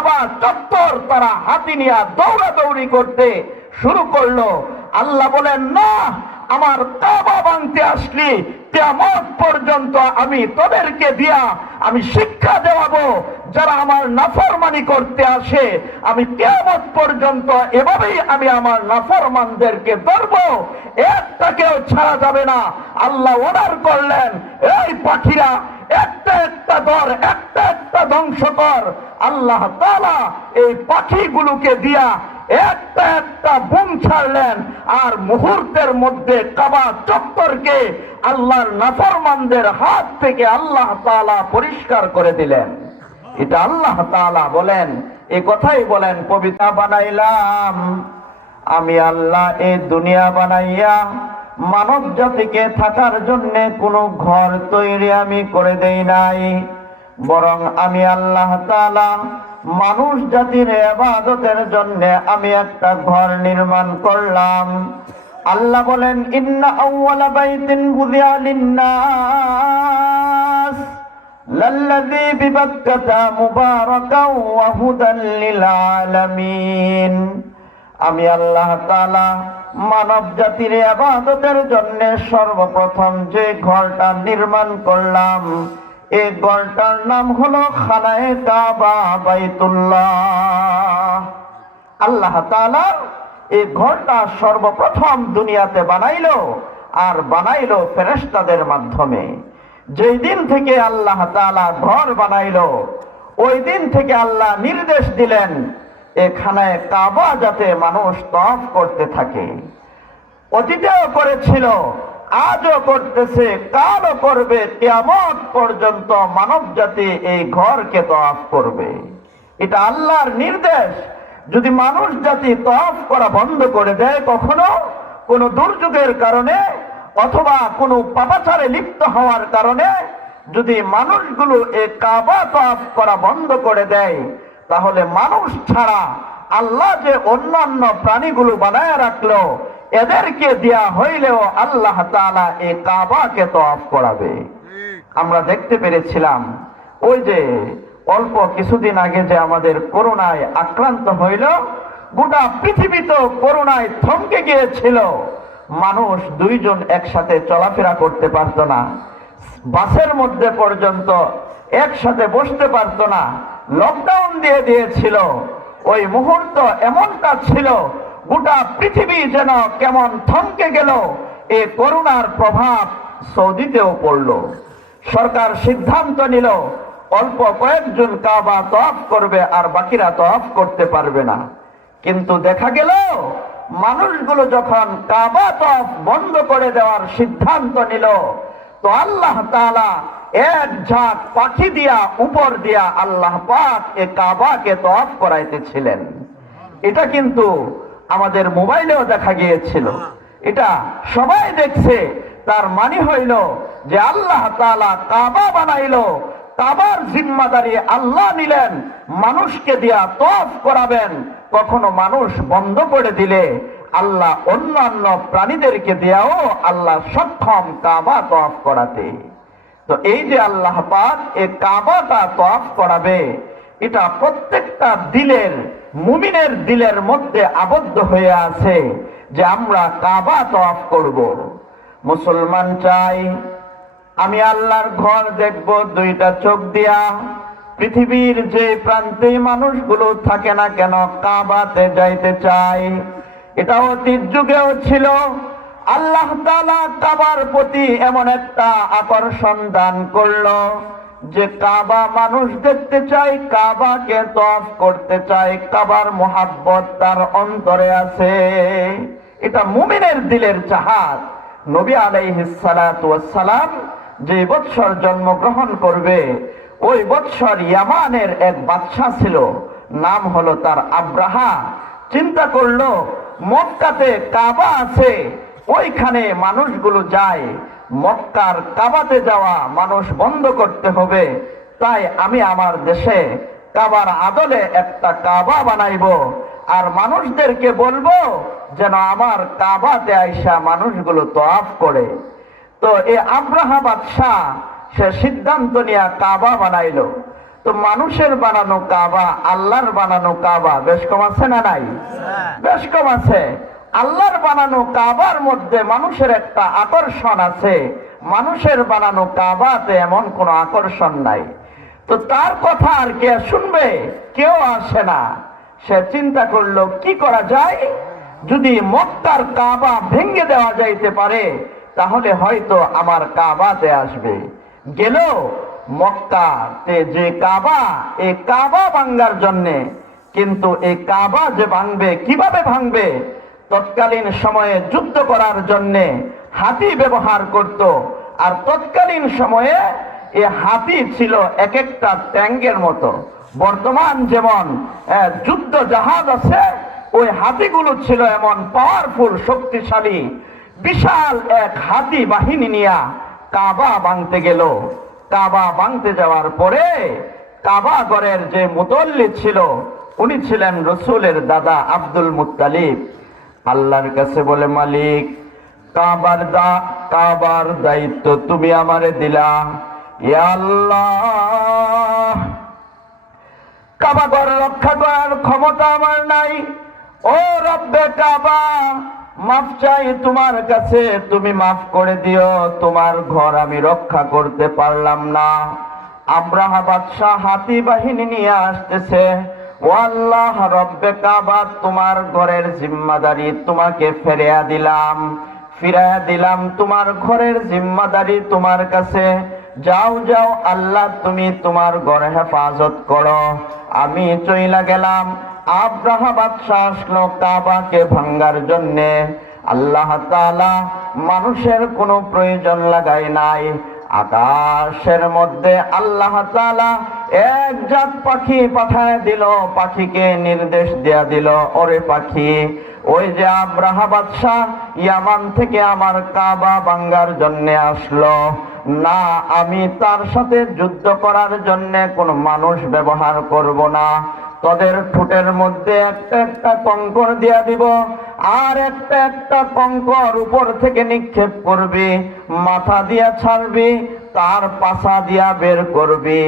কাবা চত্বর তারা হাতি নিয়ে দৌড়াদৌড়ি করতে শুরু করলো। আল্লাহ বলেন, না, আমার কাবা ভাঙতে আসলি কিয়ামত পর্যন্ত আমি তোদেরকে দিয়া আমি শিক্ষা দেওয়াবো। যারা আমার নাফরমানি করতে আসে আমি কিয়ামত পর্যন্ত এভাবেই আমি আমার নাফরমানদেরকে ধরবো, একটাকেও ছাড়া যাবে না। আল্লাহ অর্ডার করলেন, এই পাখিরা একটা একটা ধর, একটা একটা ধ্বংস কর। আল্লাহ তাআলা এই পাখিগুলোকে দিয়া একটা একটা বুম ছাড়লেন, আর মুহূর্তের মধ্যে কাবা চত্বরকে আল্লাহর নাফরমানদের হাত থেকে আল্লাহ তাআলা পরিষ্কার করে দিলেন। এটা আল্লাহ তাআলা বলেন, এই কথাই বলেন, পবিত্র বানাইলাম আমি আল্লাহ এই দুনিয়া বানাইয়া মানব জাতিকে থাকার জন্য কোনো ঘর তৈরি আমি করে দেই নাই, বরং আমি আল্লাহ তাআলা মানুষ জাতির ইবাদতের জন্য আমি একটা ঘর নির্মাণ করলাম। আল্লাহ বলেন, ইন্না আউওয়ালা বাইতিন বুদিয়া লিন-নাস লাল্লাযী বিবাক্কাতা মুবারাকাও ওয়া হুদাল লিল আলামিন। আমি আল্লাহ তাআলা মানব জাতির ইবাদতের জন্য সর্বপ্রথম যে ঘরটা নির্মাণ করলাম, এই ঘরটার নাম হলো খানায়ে কাবা, বাইতুল্লাহ। আল্লাহ তাআলা এই ঘরটা সর্বপ্রথম দুনিয়াতে বানাইলো, আর বানাইলো ফেরেশতাদের মাধ্যমে। যেই দিন থেকে আল্লাহ তাআলা ঘর বানাইলো, ওই দিন থেকে আল্লাহ নির্দেশ দিলেন এখানে কাবা যাতে মানুষ তওয়াফ করতে থাকে। অতীতেও করেছিল, আজও করতেছে, কালও করবে, কিয়ামত পর্যন্ত মানব জাতি এই ঘরকে তওয়াফ করবে। এটা আল্লাহর নির্দেশ। যদি মানুষ জাতি তওয়াফ করা বন্ধ করে দেয় কখনো কোনো দুর্যোগের কারণে অথবা কোনো পাপাচারে লিপ্ত হওয়ার কারণে, যদি মানুষগুলো এই কাবা তওয়াফ করা বন্ধ করে দেয়, তাহলে মানুষ ছাড়া আল্লাহ যে অন্যান্য প্রাণীগুলো বানায় রাখলো, এদেরকে দেয়া হইলেও আল্লাহ তাআলা এই কাবাকে তওয়াফ করাবে। আমরা দেখতে পেরেছিলাম ওই যে অল্প কিছুদিন আগে যে আমাদের করোনায় আক্রান্ত হইল, গোটা পৃথিবী তো করোনায় থমকে গিয়েছিল। মানুষ দুইজন একসাথে চলাফেরা করতে পারত না, বাসের মধ্যে পর্যন্ত একসাথে বসতে পারত না, লকডাউন দিয়ে দিয়েছিল। ওই মুহূর্ত এমনটা ছিল, গোটা পৃথিবী যেন কেমন থমকে গেল। এই করোনার প্রভাব সৌদিতেও পড়ল। সরকার সিদ্ধান্ত নিল অল্প কয়েকজন কাবা তওয়াফ করবে, আর বাকিরা তওয়াফ করতে পারবে না। কিন্তু দেখা গেল মানুষগুলো যখন কাবা তওয়াফ বন্ধ করে দেওয়ার সিদ্ধান্ত নিল, তো আল্লাহ তাআলা এক ঝাঁক পাখি দিয়া উপর দিয়া আল্লাহ পাক এ কাবাকে তওয়াফ করাইতেছিলেন। এটা কিন্তু আমাদের মোবাইলেও দেখা গিয়েছিল, এটা সবাই দেখছে। তার মানে হইল যে আল্লাহ তাআলা কাবা বানাইলো, কাবার জিম্মাদারি আল্লাহ নিলেন, মানুষকে দিয়া তওয়াফ করাবেন। কখনো মানুষ বন্ধ করে দিলে আল্লাহ অন্যান্য প্রাণীদেরকে দিয়াও আল্লাহ সক্ষম কাবা তওয়াফ করাতে। তো এই যে আল্লাহ পাক এই কাবাটা তওয়াফ করাবে, এটা প্রত্যেকটা দিলের, মুমিনের দিলের মধ্যে আবদ্ধ হয়ে আছে যে আমরা কাবা তওয়াফ করব। মুসলমান চাই আমি আল্লাহর ঘর দেখব দুইটা চোখ দিয়া। পৃথিবীর যে প্রান্তে মানুষগুলো থাকে না কেন, কাবাতে যাইতে চায়। এটা অতীত যুগেও ছিল। আল্লাহ তাআলা কাবার প্রতি এমন একটা আকর্ষণ দান করলো যে কাবা মানুষ দেখতে চায়, কাবাকে তওয়াফ করতে চায়, কাবার মোহাব্বত তার অন্তরে আছে। এটা মুমিনের দিলের চাহাত। নবী আলাইহিস সালাতু ওয়াস সালাম যে বৎসর জন্মগ্রহণ করবে, ওই বৎসর ইয়ামানের এক বাদশা ছিল, নাম হলো তার আব্রাহা। চিন্তা করলো মক্কাতে কাবা আছে, ওইখানে মানুষগুলো যায়, মক্কার কাবাতে যাওয়া মানুষ বন্ধ করতে হবে। তাই আমি আমার দেশে কাবার আদলে একটা কাবা বানাইবো, আর মানুষদেরকে বলবো যেন আমার কাবাতে আইসা মানুষগুলো তওয়াফ করে। তো এই আব্রাহা বাদশা সে সিদ্ধান্ত নিয়ে কাবা বানাইলো। তো মানুষের বানানো কাবা আল্লাহর বানানো কাবা বেশ কম আছে না নাই? বেশ কম আছে। আল্লাহর বানানো কাবার মধ্যে মানুষের একটা আকর্ষণ আছে, মানুষের বানানো কাবাতে এমন কোনো আকর্ষণ নাই। তো তার কথা আর কে শুনবে? কেউ আসে না। সে চিন্তা করলো কি করা যায়, যদি মক্কার কাবা ভেঙে দেওয়া যাইতে পারে তাহলে হয়তো আমার কাবাতে আসবে। গেল মক্কাতে যে কাবা, এই কাবা ভাঙার জন্যে। কিন্তু এই কাবা যে ভাঙবে, কিভাবে ভাঙবে? তৎকালীন সময়ে যুদ্ধ করার জন্যে হাতি ব্যবহার করত। আর তৎকালীন সময়ে এই হাতি ছিল এক একটা ট্যাঙ্কের মতো। বর্তমান যেমন যুদ্ধ জাহাজ আছে, ওই হাতিগুলো ছিল এমন পাওয়ারফুল, শক্তিশালী। বিশাল এক হাতি বাহিনী নিয়ে কাবা ভাঙতে গেল। কাবা ভাঙতে যাওয়ার পরে কাবা ঘরের যে মুতল্লি ছিল, উনি ছিলেন রসুলের দাদা আব্দুল মুত্তালিব। আল্লাহর কাছে বলে, মালিক, কাবার দায়িত্ব তুমি আমারে দিলা, ইয়া আল্লাহ, কাবা ঘর রক্ষা করার ক্ষমতা আমার নাই। ও রব্বে কাবা, মাফ চাই তোমার কাছে, তুমি মাফ করে দিও, তোমার ঘর আমি রক্ষা করতে পারলাম না। আব্রাহা বাদশাহ হাতি বাহিনী নিয়ে আসতেছে। ও আল্লাহ রব্বে কাবা, তোমার ঘরের জিম্মাদারি তোমাকে ফিরাইয়া দিলাম, তোমার ঘরের জিম্মাদারি তোমার কাছে। যাও যাও আল্লাহ, তুমি তোমার ঘর হেফাজত করো, আমি চইলা গেলাম। আব্রাহা বাদশাহ আসলো কাবাকে ভাঙ্গার জন্যে। আল্লাহ তাআলা মানুষের কোনো প্রয়োজন লাগায় নাই। আকাশের মধ্যে আল্লাহ তাআলা এক জাত পাখি পাঠায় দিল, পাখিকে নির্দেশ দেয়া দিল, ওরে পাখি, ওই যে আব্রাহা বাদশাহ ইয়ামান থেকে আমার কাবা ভাঙ্গার জন্য আসলো না, আমি তার সাথে যুদ্ধ করার জন্য কোনো মানুষ ব্যবহার করব না। তোদের ঠোঁটের মধ্যে একটা একটা কঙ্কর দিয়া দিব, আর একটা একটা কঙ্কর উপর থেকে নিক্ষেপ করবি, মাথা দিয়া ছাড়বি, তার পাছা দিয়া বের করবি।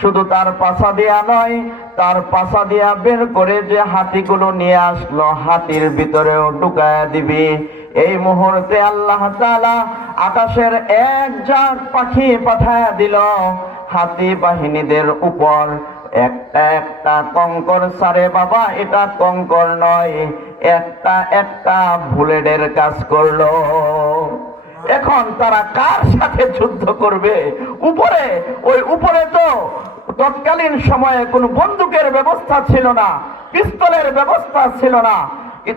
শুধু তার পাছা দিয়া নয়, তার পাছা দিয়া বের করে যে হাতিগুলো নিয়ে আসলো, হাতির ভিতরেও ঢুকায়া দিবি। এই মুহূর্তে আল্লাহ তাআলা আকাশের এক জাত পাখি পাঠায়া দিল হাতি বাহিনীদের উপর। একটা একটা কঙ্কর সারে বাবা, এটা কঙ্কর নয়, একটা একটা বুলেটের কাজ করলো। এখন তারা কার সাথে যুদ্ধ করবে? উপরে, ওই উপরে তো তৎকালীন সময়ে কোনো বন্দুকের ব্যবস্থা ছিল না, পিস্তলের ব্যবস্থা ছিল না।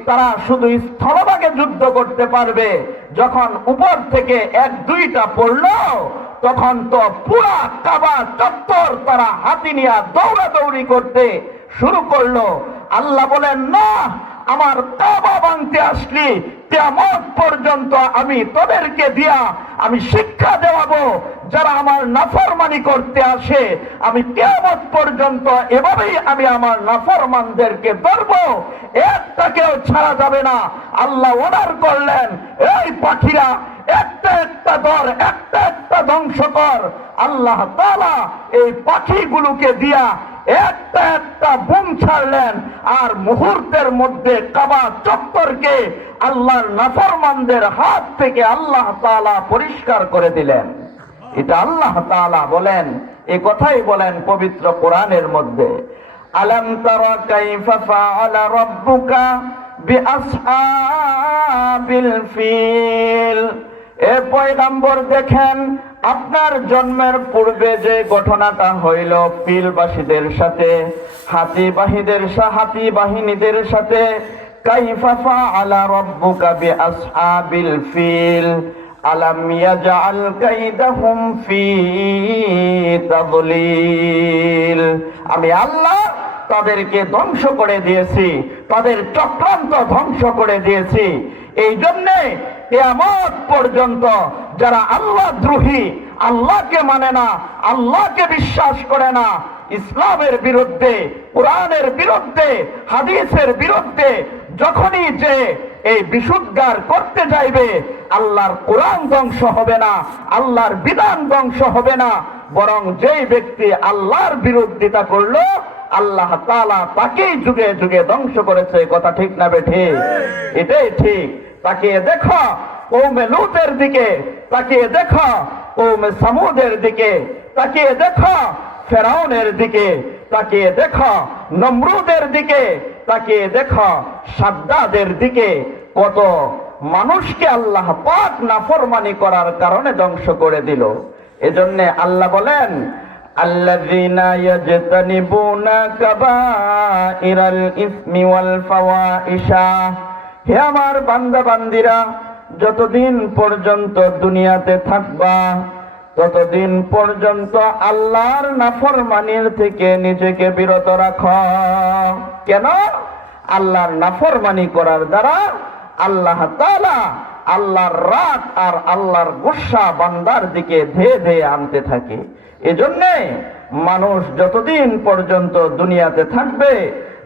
তারা শুধু স্থলভাগে যুদ্ধ করতে পারবে। যখন উপর থেকে এক দুইটা পড়লো, তখন তো পুরা কাবা চত্বর তারা হাতি নিয়ে দৌড়াদৌড়ি করতে শুরু করলো। আল্লাহ বলেন, না, আমার কাবা ভাঙতে আসলি, কিয়ামত পর্যন্ত আমি তোদেরকে দিয়া আমি শিক্ষা দেওয়াবো। যারা আমার নাফরমানি করতে আসে, আমি কিয়ামত পর্যন্ত এভাবেই আমি আমার নাফরমানদেরকে ধরবো, একটাকেও ছাড়া যাবে না। আল্লাহ অর্ডার করলেন, এই পাখিরা একটা একটা ধর, একটা একটা ধ্বংস কর। আল্লাহ তাআলা এই পাখিগুলোকে দিয়া একটা একটা বুম ছাড়লেন, আর মুহূর্তের মধ্যে কাবা চত্বরকে আল্লাহর নাফরমানদের হাত থেকে আল্লাহ তাআলা পরিষ্কার করে দিলেন। এটা আল্লাহ তাআলা বলেন, এই কথাই বলেন পবিত্র কোরআনের মধ্যে, আলাম তারা কাইফা ফাআলা রাব্বুকা বিআসহাবিল ফিল। এ পয়গম্বর, দেখেন আপনার জন্মের পূর্বে যে ঘটনাটা হইল ফিলবাসীদের সাথে, হাতি বাহিনীদের সাথে, কাইফা ফাআলা রাব্বুকা বিআসহাবিল ফিল আলাম ইয়াজআল কাইদাহুম ফি তাদলিল। আমি আল্লাহ তাদেরকে ধ্বংস করে দিয়েছি, তাদের চক্রান্ত ধ্বংস করে দিয়েছি। এই জন্যে কিয়ামত পর্যন্ত যারা আল্লাহ দ্রোহী, আল্লাহকে মানে না, আল্লাহকে বিশ্বাস করে না, ইসলামের বিরুদ্ধে, কোরআনের বিরুদ্ধে, হাদিসের বিরুদ্ধে যখনই যে এই বিশুদ্ধার করতে যাইবে, আল্লাহর কোরআন ধ্বংস হবে না, আল্লাহর বিধান ধ্বংস হবে না। বরং যেই ব্যক্তি আল্লাহর বিরোধিতা করলো আল্লাহ তাআলা তাকেই যুগে যুগে ধ্বংস করেছে। কথা ঠিক না বেঠিক? এটাই ঠিক। তাকিয়ে দেখো কওমে লূতের দিকে, তাকিয়ে দেখো কওমে সামুদের দিকে, তাকিয়ে দেখো ফেরাউনের দিকে, তাকিয়ে দেখো নমরুদের দিকে, তাকিয়ে দেখো সাদ্দাদের দিকে। কত মানুষকে আল্লাহ পাক নাফরমানি করার কারণে ধ্বংস করে দিল। এজন্য আল্লাহ বলেন আল্লাযীনা ইয়াজতানিবুনা কাবাইরাল ইসমি ওয়াল ফাওয়াইশা, হে আমার বান্দা বান্দিরা, যতদিন পর্যন্ত দুনিয়াতে থাকবা ততদিন পর্যন্ত আল্লাহর নাফরমানির থেকে নিজেকে বিরত রাখো। কেন? আল্লাহর নাফরমানি করার দ্বারা আল্লাহ তাআলা আল্লাহর রাগ আর আল্লাহর গুসা বান্দার দিকে ধেয়ে ধেয়ে আনতে থাকে। এজন্যে মানুষ যতদিন পর্যন্ত দুনিয়াতে থাকবে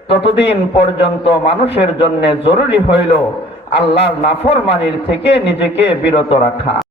ততদিন পর্যন্ত মানুষের জন্য জরুরি হইল আল্লাহর নাফরমানির থেকে নিজেকে বিরত রাখা।